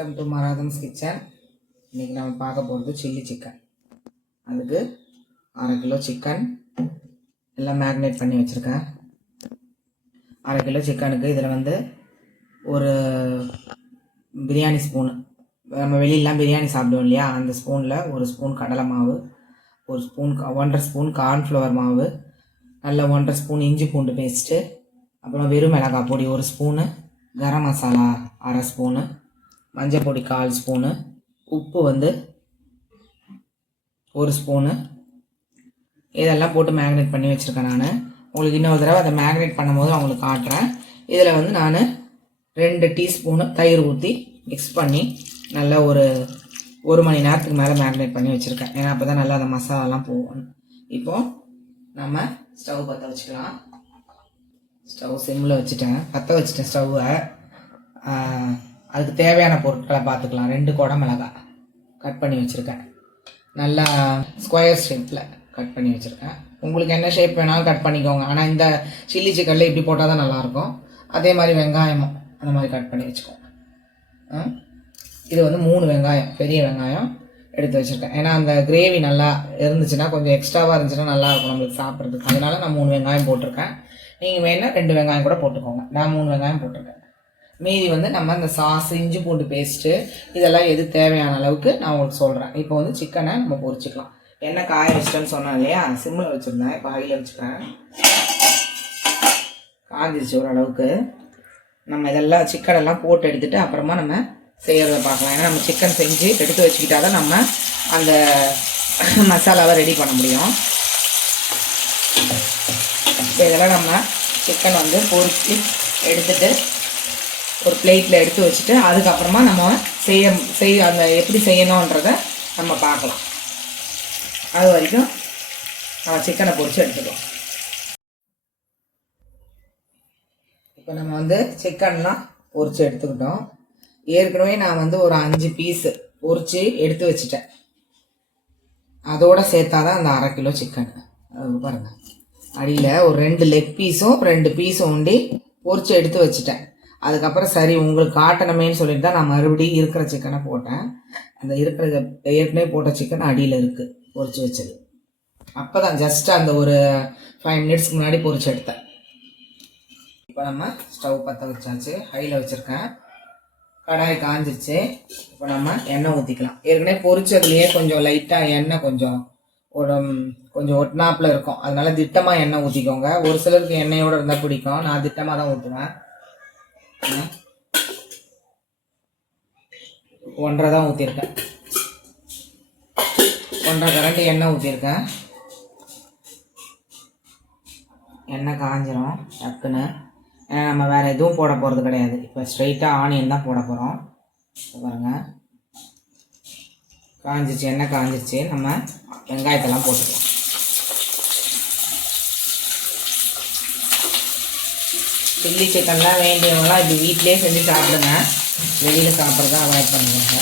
Welcome to மராதன்ஸ் kitchen. இன்றைக்கி நம்ம பார்க்க போகிறது சில்லி சிக்கன். அதுக்கு 1/2 கிலோ சிக்கன் எல்லாம் மேக்னேட் பண்ணி வச்சுருக்கேன். 1/2 கிலோ சிக்கனுக்கு இதில் வந்து ஒரு பிரியாணி ஸ்பூனு, நம்ம வெளியெலாம் பிரியாணி சாப்பிடுவோம் இல்லையா, அந்த ஸ்பூனில் ஒரு ஸ்பூன் கடலை மாவு, ஒரு ஸ்பூன் 1.5 ஸ்பூன் கார்ன்ஃப்ளவர் மாவு, நல்ல 1.5 ஸ்பூன் இஞ்சி பூண்டு பேஸ்ட்டு, அப்புறம் வெறும் மிளகாய் பொடி 1 ஸ்பூனு, கரம் மசாலா 1/2 ஸ்பூனு, மஞ்சள் பொடி 1/4 ஸ்பூனு, உப்பு வந்து 1 ஸ்பூனு, இதெல்லாம் போட்டு மேக்னேட் பண்ணி வச்சுருக்கேன். நான் உங்களுக்கு இன்னொரு தடவை அதை மேக்னேட் பண்ணும்போது அவங்களுக்கு காட்டுறேன். இதில் வந்து நான் 2 டீஸ்பூனு தயிர் ஊற்றி மிக்ஸ் பண்ணி நல்லா ஒரு மணி நேரத்துக்கு மேலே மேக்னேட் பண்ணி வச்சுருக்கேன். ஏன்னா அப்போ தான் நல்லா அந்த மசாலாலாம் போகும். இப்போது நம்ம ஸ்டவ் பற்ற வச்சுக்கலாம். ஸ்டவ் சிம்மில் வச்சுட்டேன், பற்ற வச்சுட்டேன் ஸ்டவ்வை. அதுக்கு தேவையான பொருட்களை பார்த்துக்கலாம். 2 குடை மிளகாய் கட் பண்ணி வச்சுருக்கேன், நல்லா ஸ்கொயர் ஷேப்பில் கட் பண்ணி வச்சுருக்கேன். உங்களுக்கு என்ன ஷேப் வேணாலும் கட் பண்ணிக்கோங்க. ஆனால் இந்த சில்லி சிக்கனில் இப்படி போட்டால் தான் நல்லாயிருக்கும். அதே மாதிரி வெங்காயமும் அந்த மாதிரி கட் பண்ணி வச்சுக்கோங்க. இது வந்து 3 வெங்காயம், பெரிய வெங்காயம் எடுத்து வச்சுருக்கேன். ஏன்னா அந்த கிரேவி நல்லா இருந்துச்சுன்னா, கொஞ்சம் எக்ஸ்ட்ராவாக இருந்துச்சுன்னா நல்லாயிருக்கும் நம்மளுக்கு சாப்பிட்றதுக்கு. அதனால நான் 3 வெங்காயம் போட்டிருக்கேன். நீங்கள் வேணால் 2 வெங்காயம் கூட போட்டுக்கோங்க. நான் 3 வெங்காயம் போட்டிருக்கேன். மீதி வந்து நம்ம அந்த சாஸ், இஞ்சி பூண்டு பேஸ்ட்டு, இதெல்லாம் எது தேவையான அளவுக்கு நான் உங்களுக்கு சொல்கிறேன். இப்போ வந்து சிக்கனை நம்ம பொரிச்சிக்கலாம். எண்ணெய் காய வச்சிட்டேன்னு சொன்னேன் இல்லையா, சிம்மில் வச்சுருந்தேன், இப்போ ஹையில் வச்சுக்கிறேன். காஞ்சிருச்சு ஓரளவுக்கு. நம்ம இதெல்லாம் சிக்கனெல்லாம் போட்டு எடுத்துகிட்டு அப்புறமா நம்ம செய்கிறத பார்க்கலாம். ஏன்னா நம்ம சிக்கன் செஞ்சு எடுத்து வச்சுக்கிட்டா தான் நம்ம அந்த மசாலாவை ரெடி பண்ண முடியும். இப்போ இதெல்லாம் நம்ம சிக்கன் வந்து பொரிச்சு எடுத்துகிட்டு ஒரு பிளேட்டில் எடுத்து வச்சுட்டு அதுக்கப்புறமா நம்ம அந்த எப்படி செய்யணுன்றதை நம்ம பார்க்கலாம். அது வரைக்கும் நம்ம சிக்கனை பொரித்து எடுத்துக்கலாம். இப்போ நம்ம வந்து சிக்கன்லாம் பொரித்து எடுத்துக்கிட்டோம். ஏற்கனவே நான் வந்து ஒரு 5 பீஸு பொரித்து எடுத்து வச்சுட்டேன். அதோடு சேர்த்தாதான் அந்த 1/2 கிலோ சிக்கன். அது பாருங்கள், அடியில் ஒரு 2 லெக் பீஸும் 2 பீஸும் ஒண்டி பொரித்து எடுத்து வச்சுட்டேன். அதுக்கப்புறம் சரி உங்களுக்கு காட்டணுமேன்னு சொல்லிட்டு தான் நான் மறுபடியும் இருக்கிற சிக்கனை போட்டேன். அந்த ஏற்கனவே போட்ட சிக்கன் அடியில் இருக்குது பொரித்து வச்சது. அப்போ தான் ஜஸ்ட் அந்த ஒரு 5 மினிட்ஸ்க்கு முன்னாடி பொரித்து எடுத்தேன். இப்போ நம்ம ஸ்டவ் பற்ற வச்சாச்சு, ஹையில் வச்சுருக்கேன். கடாய் காஞ்சிருச்சு. இப்போ நம்ம எண்ணெய் ஊற்றிக்கலாம். ஏற்கனவே பொரிச்சதுலேயே கொஞ்சம் லைட்டாக எண்ணெய் கொஞ்சம் ஒட்டினாப்பில் இருக்கும். அதனால திட்டமாக எண்ணெய் ஊற்றிக்கோங்க. ஒரு சிலருக்கு எண்ணெயோடு இருந்தால் பிடிக்கும், நான் திட்டமாக தான் ஊற்றுவேன். 1.5 தான் ஊற்றிருக்கேன், 1.5 கரண்டி எண்ணெய் ஊற்றிருக்கேன். எண்ணெய் காஞ்சிரும் டக்குன்னு. ஏன்னா நம்ம வேறு எதுவும் போட போகிறது கிடையாது. இப்போ ஸ்ட்ரைட்டாக ஆனியன் தான் போட போகிறோம். பாருங்கள், காஞ்சிச்சு, எண்ணெய் காஞ்சிச்சு. நம்ம வெங்காயத்தெல்லாம் போட்டுக்கலாம். சில்லி சிக்கன்லாம் வேண்டியவங்களாம் இப்படி வீட்டிலே செஞ்சு சாப்பிடுங்க. வெளியில் சாப்பிட்றத அவாய்ட் பண்ணுவாங்க.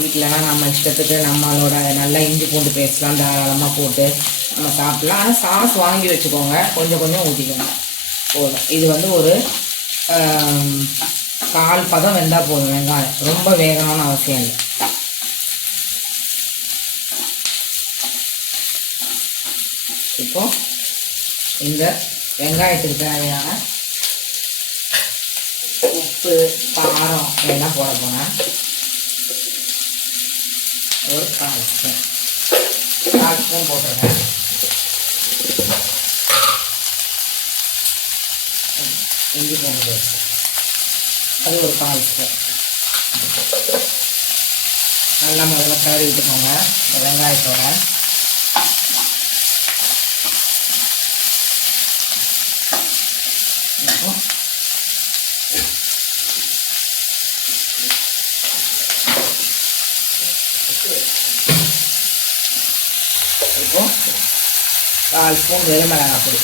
வீட்டிலலாம் நம்ம இஷ்டத்துக்கு நம்மளோட நல்லா இஞ்சி பூண்டு பேஸ்ட்லாம் தாராளமாக போட்டு நம்ம சாப்பிட்லாம். ஆனால் சாஸ் வாங்கி வச்சுக்கோங்க, கொஞ்சம் கொஞ்சம் ஊற்றிக்கோங்க போதும். இது வந்து ஒரு 1/4 பதம் வெந்தால் போதும். வெங்காயம் ரொம்ப வேகணும்னு அவசியம் இல்லை. இப்போது இந்த வெங்காயத்துக்கு தேவையான உப்பு, காரம் எல்லாம் போட போகிறேன். ஒரு 1/4 ஸ்பூன் போட்டுருக்கேன். இஞ்சி பூண்டு பேஸ்ட் அது ஒரு 1/4 ஸ்பூன். நல்லா முதல்ல கலரி விட்டுக்கோங்க இந்த வெங்காயத்தோட. இப்போ 1/4 ஸ்பூன் வெறும் மிளகாய் பொடி,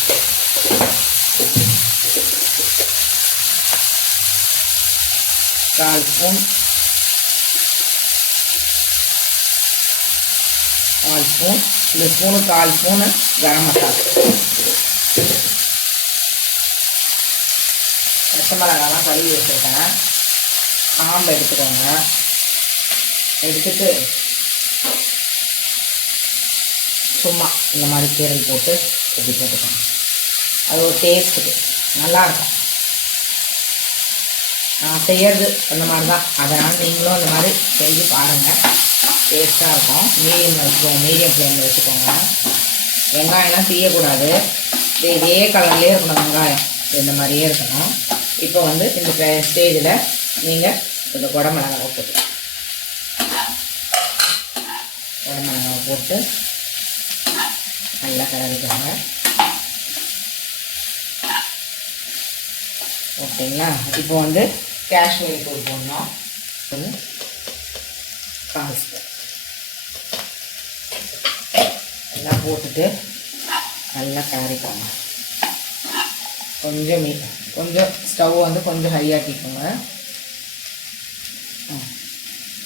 1/4 ஸ்பூன் 1/4 ஸ்பூன், இந்த ஸ்பூனுக்கு 1/4 ஸ்பூனு கரம் மசாலா, பச்சை மிளகாலாம் கழுவி வச்சுருக்கேன். காம்பை எடுத்துக்கோங்க. எடுத்துட்டு சும்மா இந்த மாதிரி கீரை போட்டு எப்படி போட்டுக்கோங்க. அது ஒரு டேஸ்ட்டுக்கு நல்லாயிருக்கும். நான் செய்யறது அந்த மாதிரி தான். அதனால் நீங்களும் அந்த மாதிரி செஞ்சு பாருங்கள். டேஸ்ட்டாக இருக்கும். மீடியம் ஃப்ளேமில் வச்சுக்கோங்க. வெங்காயம்லாம் தீயக்கூடாது. இதே கலர்லேயே இருக்கணும். வெங்காயம் இந்த மாதிரியே இருக்கணும். இப்போ வந்து இந்த ஸ்டேஜில் நீங்கள் இந்த குடமிளகாவை போட்டு நல்லா கிளறிக்கோங்க. ஓகேங்களா? இப்போ வந்து காஷ்மீரி தூள் போடணும். வந்து கால் ஸ்பூன் எல்லாம் போட்டுட்டு நல்லா கிளறிக்கோங்க. கொஞ்சம் ஸ்டவ் வந்து கொஞ்சம் ஹையாக்கிக்கோங்க.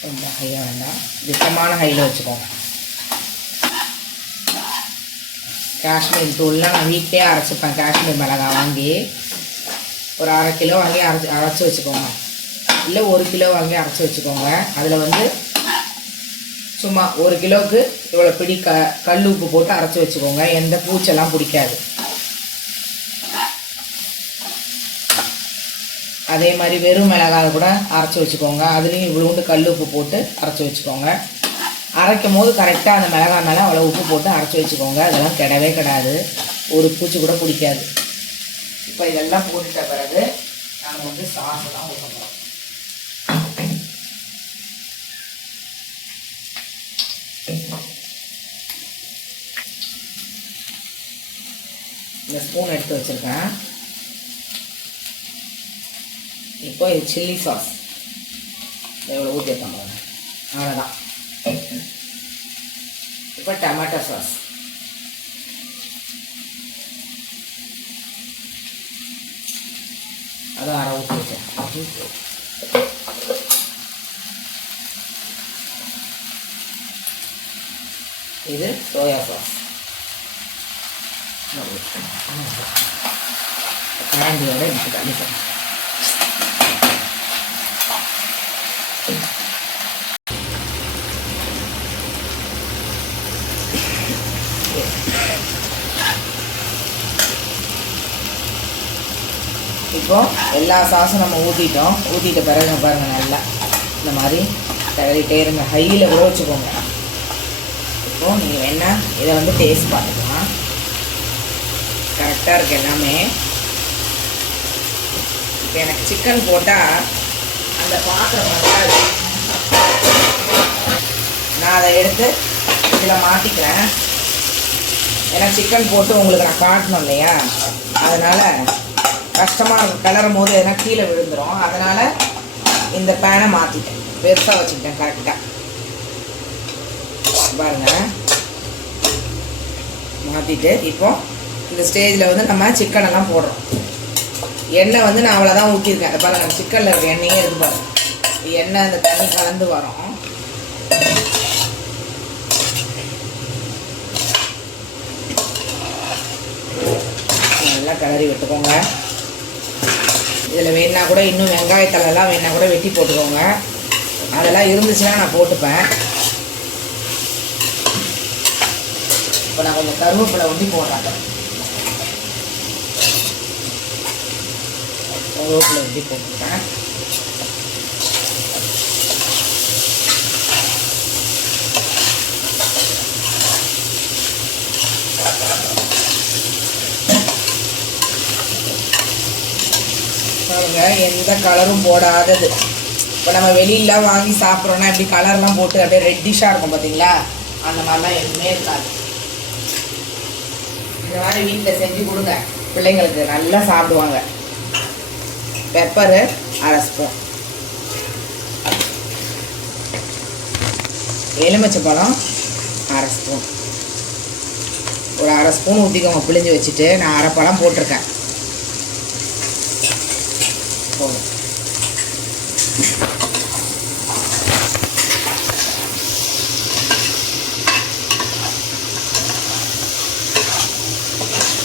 கொஞ்சம் ஹையாக வேண்டாம், திட்டமான ஹையில் வச்சுக்கோங்க. காஷ்மீரி தூள்லாம் நான் வீட்டிலே அரைச்சிப்பேன். காஷ்மீர் மிளகாய் வாங்கி ஒரு 1/2 கிலோ வாங்கி அரைச்சி வச்சுக்கோங்க. இல்லை 1 கிலோ வாங்கி அரைச்சி வச்சுக்கோங்க. அதில் வந்து சும்மா 1 கிலோவுக்கு இவ்வளோ பிடி கல் உப்பு போட்டு அரைச்சி வச்சுக்கோங்க. எந்த பூச்செல்லாம் பிடிக்காது. அதே மாதிரி வெறும் மிளகாய் கூட அரைச்சி வச்சுக்கோங்க. அதுலேயும் இவ்வளோண்டு கல் உப்பு போட்டு அரைச்சி வச்சுக்கோங்க. அரைக்கும் போது கரெக்டாக அந்த மிளகாய் மேலே அவ்வளோ உப்பு போட்டு அரைச்சி வச்சுக்கோங்க. அதெல்லாம் கிடவே கிடாது, ஒரு பூச்சி கூட பிடிக்காது. இப்போ இதெல்லாம் போட்டுட்ட பிறகு நம்ம வந்து சாஸ் தான் ஊற்ற போகிறோம். இந்த ஸ்பூன் எடுத்து வச்சுருக்கேன். இப்போ இது சில்லி சாஸ் எவ்வளோ ஊற்றி வைப்பாங்க, அவ்வளோதான். இப்போ டொமேட்டோ சாஸ், அதுவும் அரை ஊற்றி வச்சேன். இது சோயா சாஸ் கேண்டியோட எடுத்து கழிப்பேன். இப்போ எல்லா சாஸும் நம்ம ஊற்றிட்ட பிறகு பாருங்கள், நல்லா இந்த மாதிரி தடவிட்டே இருங்க. ஹையில் கூட வச்சுக்கோங்க. இப்போது நீங்கள் வேணால் இதை வந்து டேஸ்ட் பார்த்துக்கலாம். கரெக்டாக இருக்குது எல்லாமே. இப்போ எனக்கு சிக்கன் போட்டால் அந்த பாத்திரம் வராது. நான் அதை எடுத்து இதில் மாட்டிக்கிறேன். ஏன்னா சிக்கன் போட்டு உங்களுக்கு நான் காட்டணும் இல்லையா, அதனால் கஷ்டமாக இருக்கும். கிளறும் போது எதனா கீழே விழுந்துடும். அதனால் இந்த பேனை மாற்றிட்டேன், பெருசாக வச்சுக்கிட்டேன். கரெக்டாக பாருங்கள், மாற்றிட்டு இப்போ இந்த ஸ்டேஜில் வந்து நம்ம சிக்கனெல்லாம் போடுறோம். எண்ணெய் வந்து நான் அவ்வளோதான் ஊற்றிருக்கேன். அதை பாருங்கள், நம்ம சிக்கனில் இருக்க எண்ணெயே இருக்கு பாருங்கள். எண்ணெய் அந்த தண்ணி கலந்து வரும். நல்லா கிளறி விட்டுக்கோங்க. இதில் வேணா கூட இன்னும் வெங்காயத்தலைலாம் வேணா கூட வெட்டி போட்டுக்கோங்க. அதெல்லாம் இருந்துச்சுன்னா நான் போட்டுப்பேன். இப்போ நான் கொஞ்சம் கருவேப்பிலை ஊற்றி போடுறேன். கருவேப்பிலை ஊற்றி போட்டுருக்கேன். பாருங்க, எந்த கலரும் போடாதது. இப்போ நம்ம வெளியிலாம் வாங்கி சாப்பிட்றோன்னா எப்படி கலர்லாம் போட்டு அப்படியே ரெட்டிஷாக இருக்கும் பார்த்தீங்களா, அந்த மாதிரிலாம் எதுவுமே இருக்காது. இந்த மாதிரி வீட்டில் செஞ்சு கொடுங்க, பிள்ளைங்களுக்கு நல்லா சாப்பிடுவாங்க. பெப்பரு 1/2 ஸ்பூன், எலுமிச்சை பழம் 1/2 ஸ்பூன், ஒரு 1/2 ஸ்பூன் ஊற்றிக்கோங்க. பிழிஞ்சு வச்சுட்டு நான் 1/2 பழம் போட்டிருக்கேன். போதும்.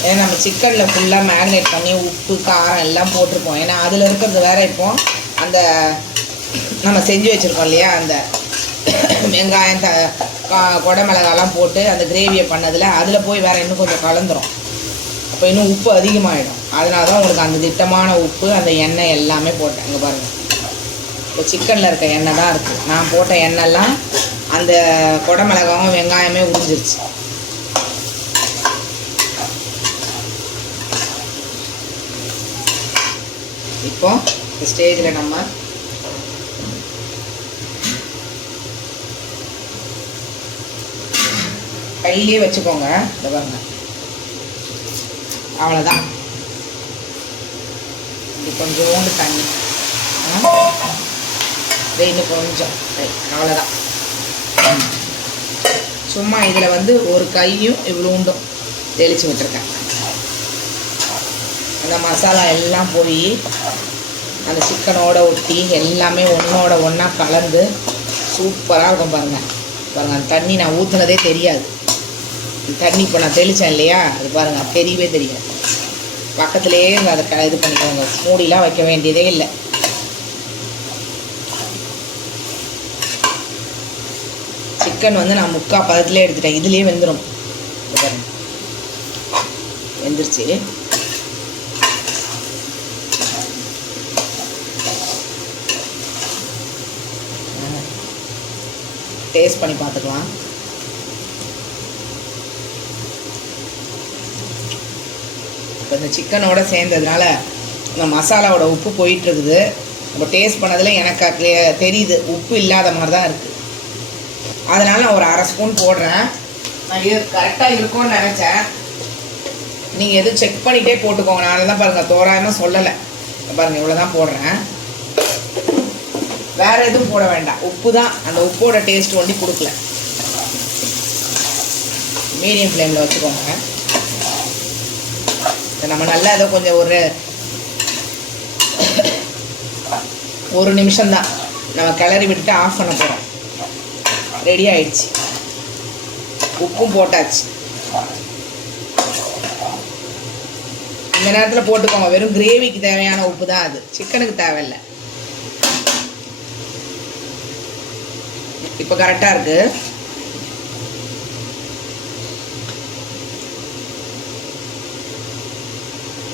ஏன்னா நம்ம சிக்கனில் ஃபுல்லாக மேரினேட் பண்ணி உப்பு காரம் எல்லாம் போட்டிருப்போம். ஏன்னா அதில் இருக்கிறது வேறு. இப்போ அந்த நம்ம செஞ்சு வச்சுருக்கோம் இல்லையா, அந்த வெங்காயம் கொடை மிளகாலாம் போட்டு அந்த கிரேவியை பண்ணதில் அதில் போய் வேறு இன்னும் கொஞ்சம் கலந்துரும். அப்போ இன்னும் உப்பு அதிகமாகிடும். அதனால தான் உங்களுக்கு அந்த திட்டமான உப்பு, அந்த எண்ணெய் எல்லாமே போட்டேன். இங்கே பாருங்கள், இப்போ சிக்கனில் இருக்க எண்ணெய் தான் இருக்குது. நான் போட்ட எண்ணெய்லாம் அந்த கொடை மிளகாவும் வெங்காயமே உறிஞ்சிருச்சு. இப்போ இந்த ஸ்டேஜில் நம்ம கையிலே வச்சுக்கோங்க. இந்த பாருங்க, அவ்வளோதான். இது கொஞ்சோண்டு தண்ணி, இன்னும் கொஞ்சம், அவ்வளோதான். சும்மா இதில் வந்து ஒரு கையும் இவ்வளோண்டும் தெளித்து விட்டுருக்கேன். அந்த மசாலா எல்லாம் போய் அந்த சிக்கனோட ஒட்டி எல்லாமே ஒன்றோட ஒன்றா கலந்து சூப்பராக இருக்கும். பாருங்கள் பாருங்கள், அந்த தண்ணி நான் ஊற்றுனதே தெரியாது. தண்ணி இப்போ நான் தெளித்தேன் இல்லையா, அது பாருங்கள் தெரியவே தெரியாது. பக்கத்துலேயே அதை இது பண்ணிக்கோங்க, மூடிலாம் வைக்க வேண்டியதே இல்லை. சிக்கன் வந்து நான் 3/4 பதத்துலேயே எடுத்துட்டேன். இதுலேயே வெந்துடும். பாருங்கள் வெந்துருச்சு. டேஸ்ட் பண்ணி பார்த்துக்கலாம். இப்போ இந்த சிக்கனோட சேர்ந்ததுனால இந்த மசாலாவோட உப்பு போயிட்டுருக்குது. நம்ம டேஸ்ட் பண்ணதில் எனக்கு தெரியுது உப்பு இல்லாத மாதிரி தான் இருக்குது. அதனால் நான் ஒரு 1/2 ஸ்பூன் போடுறேன். நான் இது கரெக்டாக இருக்கும்னு நினச்சேன். நீங்கள் எதுவும் செக் பண்ணிகிட்டே போட்டுக்கோங்க. நான் தான் பாருங்கள் தோராயமாக சொல்லலை. பாருங்கள் இவ்வளோ தான் போடுறேன், வேறு எதுவும் போட வேண்டாம். உப்பு தான், அந்த உப்போட டேஸ்ட் ஒண்டி கொடுக்கல. மீடியம் ஃப்ளேமில் வச்சுக்கோங்க. நம்ம நல்லா ஏதோ கொஞ்சம் ஒரு நிமிஷம்தான் நம்ம கிளறி விட்டுட்டு ஆஃப் பண்ண போகிறோம். ரெடி ஆயிடுச்சு. உப்பும் போட்டாச்சு. இந்த நேரத்தில் போட்டுக்கோங்க. வெறும் கிரேவிக்கு தேவையான உப்பு தான் அது, சிக்கனுக்கு தேவையில்லை. இப்போ கரெக்டாக இருக்குது.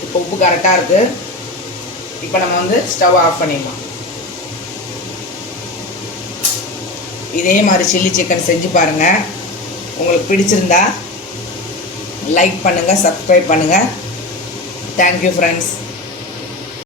இப்போ உப்பு கரெக்டாக இருக்குது. இப்போ நம்ம வந்து ஸ்டவ் ஆஃப் பண்ணிடலாம். இதே மாதிரி சில்லி சிக்கன் செஞ்சு பாருங்கள். உங்களுக்கு பிடிச்சிருந்தா லைக் பண்ணுங்கள், சப்ஸ்கிரைப் பண்ணுங்கள். Thank you friends.